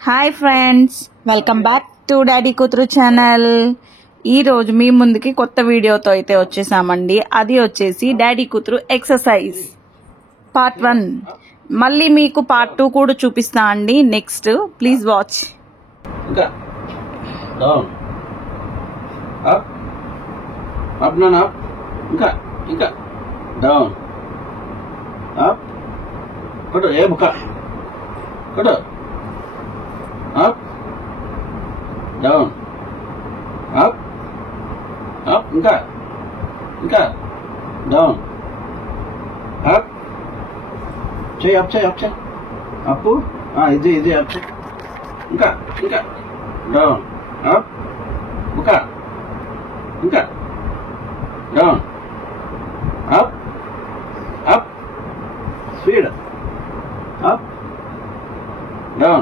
Hi friends, welcome back to daddy కూతురు channel. ఈరోజు మీ ముందుకి కొత్త వీడియోతో అయితే వచ్చేసామండి. అది వచ్చేసి డాడీ కూతురు ఎక్సర్సైజ్ పార్ట్ 1. మళ్ళీ మీకు పార్ట్ 2 కూడా చూపిస్తా అండి next. Please watch. Up, down, up, up, ఇంకా down, up, చేయి up, up, ఇది up, ఇంకా down, up, ఇంకా down, up, speed, up, down,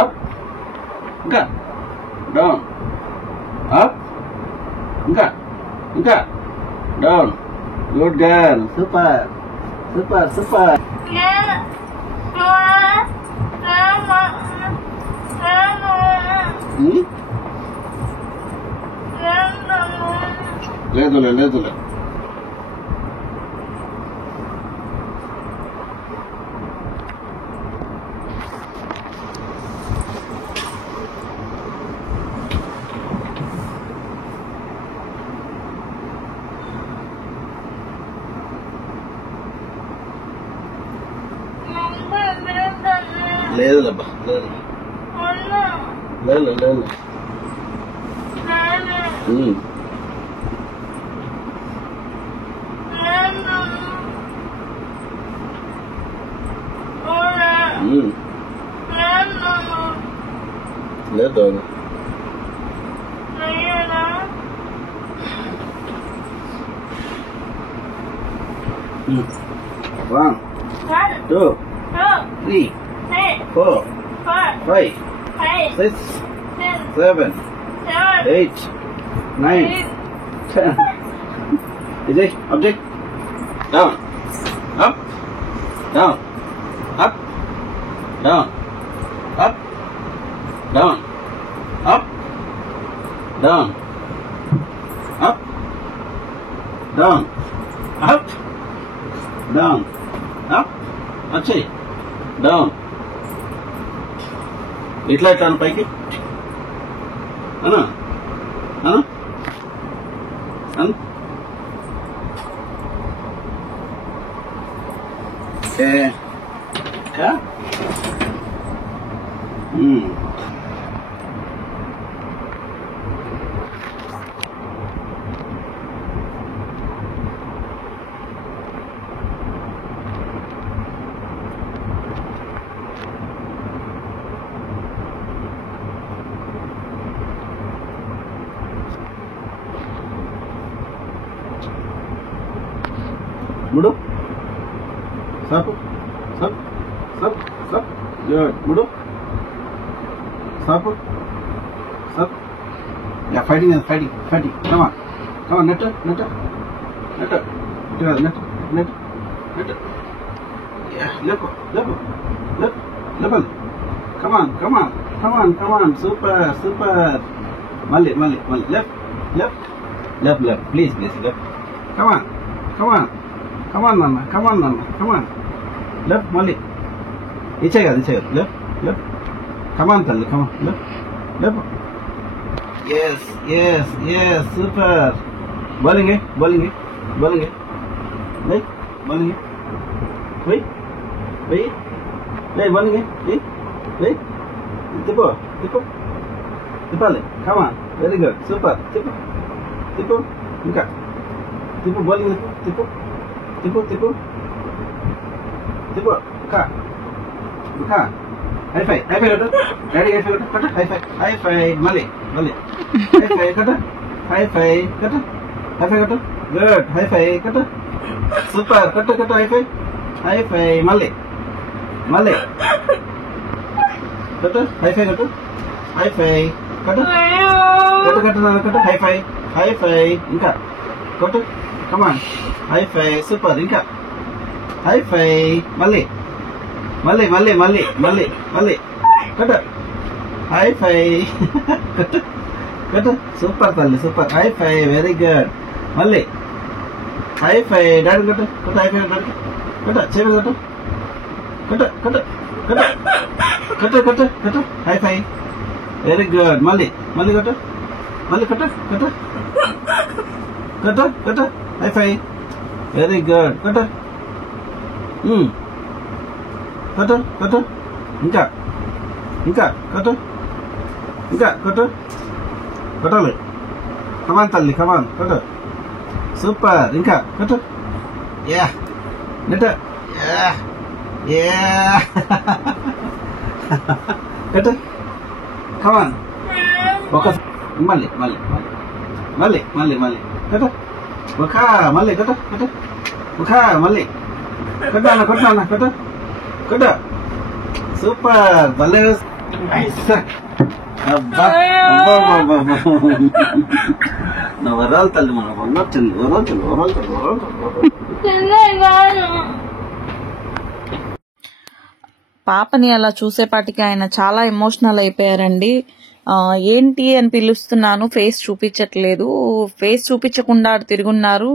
up, ఇంకా down, up, ఇంకా down. Good girl, super. లేదులే లేదులేబ్బా లేదు లేదు 1 2 3 4 5 6 7 8 9 10. Is it object? Down, up, down, up, down, up, down, up, down, up, down, up, down, up, अच्छे down. ఇట్లా పైకి అనా ముడు సాపు సప్ గుడ్ ముడు సాపు సప్ యా ఫైటింగ్ కమ్ ఆన్ నెట్ యా లేపల్ కమ్ ఆన్ సూపర్ మళ్ళీ left please left come on mama left mali iche ga left come on talli come on left yes super bowling like bowling wait bowling wait tipale come on very good super tipo ఇంకా tipo bowling tipo ka high five kata daddy high five kata high five mali high five kata good high five kata super kata high five mali kata high five kata high five ఇంకా kata come on high five super ఇంకా high five మళ్ళీ కొట్టు high ఫై కొట్టు కొట్టు super తల్లి super high ఫై very good మళ్ళీ high ఫై daddy కొట్టు కొట్టు హై ఫై డాడీ కొట్టు చేపలు కొట్టు కొట్టు కొట్టు కొట్టు కొట్టు కొట్టు కొట్టు హై ఫై వెరీ గుడ్ మళ్ళీ మళ్ళీ కొట్టు మళ్ళీ కొట్టు కొట్టు కొట్టు కొట్టు హై ఫై వెరీ గుడ్ కొట్టు కొట్టు కొట్టు ఇంకా ఇంకా కొట్టు ఇంకా కొట్టు కొట్టాలి కమాన్ తల్లి కమాన్ కొట్టు సూపర్ ఇంకా కొట్టు యా నెట్ యా యా కొట్టు కమాన్ ఒక మళ్ళీ మళ్ళీ మళ్ళీ మళ్ళీ మళ్ళీ కొట్టు ఒక మళ్ళీ కొట్టు కొట్టు ఒక మళ్ళీ కొట్టాను కొట్టాను కొట్టు కొట్టు సూపర్ భలే అబ్బా నా వరాలు తల్లి మన వరాలు తల్లి వరాలు తల్లి వరాలు తల్లి వరాలు పాపని అలా చూసేపాటికి ఆయన చాలా ఎమోషనల్ అయిపోయారండి. ఏంటి అని పిలుస్తున్నాను, ఫేస్ చూపించట్లేదు. ఫేస్ చూపించకుండా తిరుగున్నారు.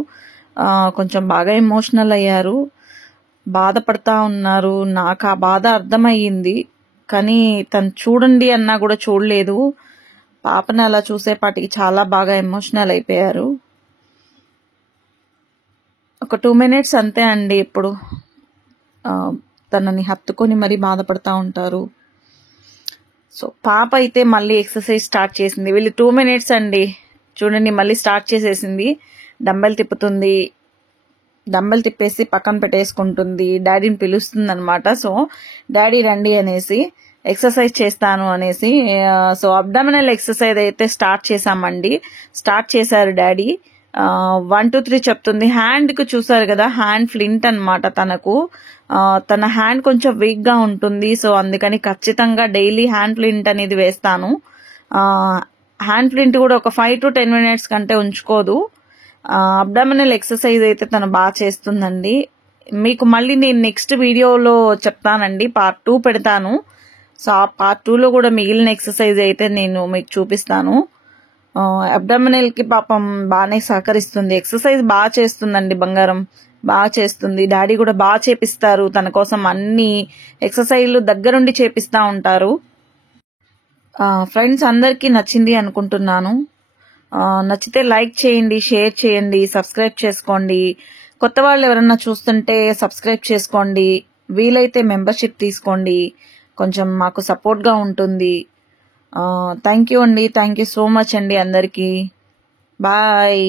కొంచెం బాగా ఎమోషనల్ అయ్యారు, బాధపడతా ఉన్నారు. నాకు ఆ బాధ అర్థమయ్యింది, కానీ తను చూడండి అన్నా కూడా చూడలేదు. పాపని అలా చూసేపాటికి చాలా బాగా ఎమోషనల్ అయిపోయారు. ఒక 2 minutes అంతే అండి. ఇప్పుడు తనని హత్తుకొని మరీ బాధపడతా ఉంటారు. సో పాప అయితే మళ్ళీ ఎక్సర్సైజ్ స్టార్ట్ చేసింది. వీళ్ళు 2 minutes అండి, చూడండి మళ్ళీ స్టార్ట్ చేసేసింది. డంబెల్ తిప్పుతుంది, డంబెల్ తిప్పేసి పక్కన పెట్టేసుకుంటుంది. డాడీని పిలుస్తుంది అనమాట. సో డాడీ రండి అనేసి ఎక్సర్సైజ్ చేస్తాను అనేసి. సో అబ్డామినల్ ఎక్సర్సైజ్ అయితే స్టార్ట్ చేశామండి. స్టార్ట్ చేశారు డాడీ. 1 2 3 చెప్తుంది. హ్యాండ్ కు చూసారు కదా, హ్యాండ్ ఫ్లింట్ అనమాట తనకు. తన హ్యాండ్ కొంచెం వీక్ గా ఉంటుంది. సో అందుకని ఖచ్చితంగా డైలీ హ్యాండ్ ఫ్లింట్ అనేది వేస్తాను. హ్యాండ్ ఫ్లింట్ కూడా ఒక 5 to 10 minutes కంటే ఉంచుకోదు. అబ్డామినల్ ఎక్సర్సైజ్ అయితే తను బాగా చేస్తుందండి. మీకు మళ్ళీ నేను నెక్స్ట్ వీడియోలో చెప్తానండి, part 2 పెడతాను. సో ఆ part 2లో కూడా మిగిలిన ఎక్సర్సైజ్ అయితే నేను మీకు చూపిస్తాను. అబ్డామినల్ కి పాపం బాగానే సహకరిస్తుంది. ఎక్సర్సైజ్ బాగా చేస్తుందండి, బంగారం బాగా చేస్తుంది. డాడీ కూడా బాగా చేపిస్తారు తన కోసం. అన్ని ఎక్సర్సైజ్లు దగ్గరుండి చేపిస్తా ఉంటారు. ఫ్రెండ్స్ అందరికీ నచ్చింది అనుకుంటున్నాను. నచ్చితే లైక్ చేయండి, షేర్ చేయండి, సబ్స్క్రైబ్ చేసుకోండి. కొత్త వాళ్ళు ఎవరన్నా చూస్తుంటే సబ్స్క్రైబ్ చేసుకోండి. వీలైతే మెంబర్షిప్ తీసుకోండి, కొంచెం మాకు సపోర్ట్ గా ఉంటుంది. థ్యాంక్ యూ అండి, థ్యాంక్ యూ సో మచ్ అండి అందరికీ. బాయ్.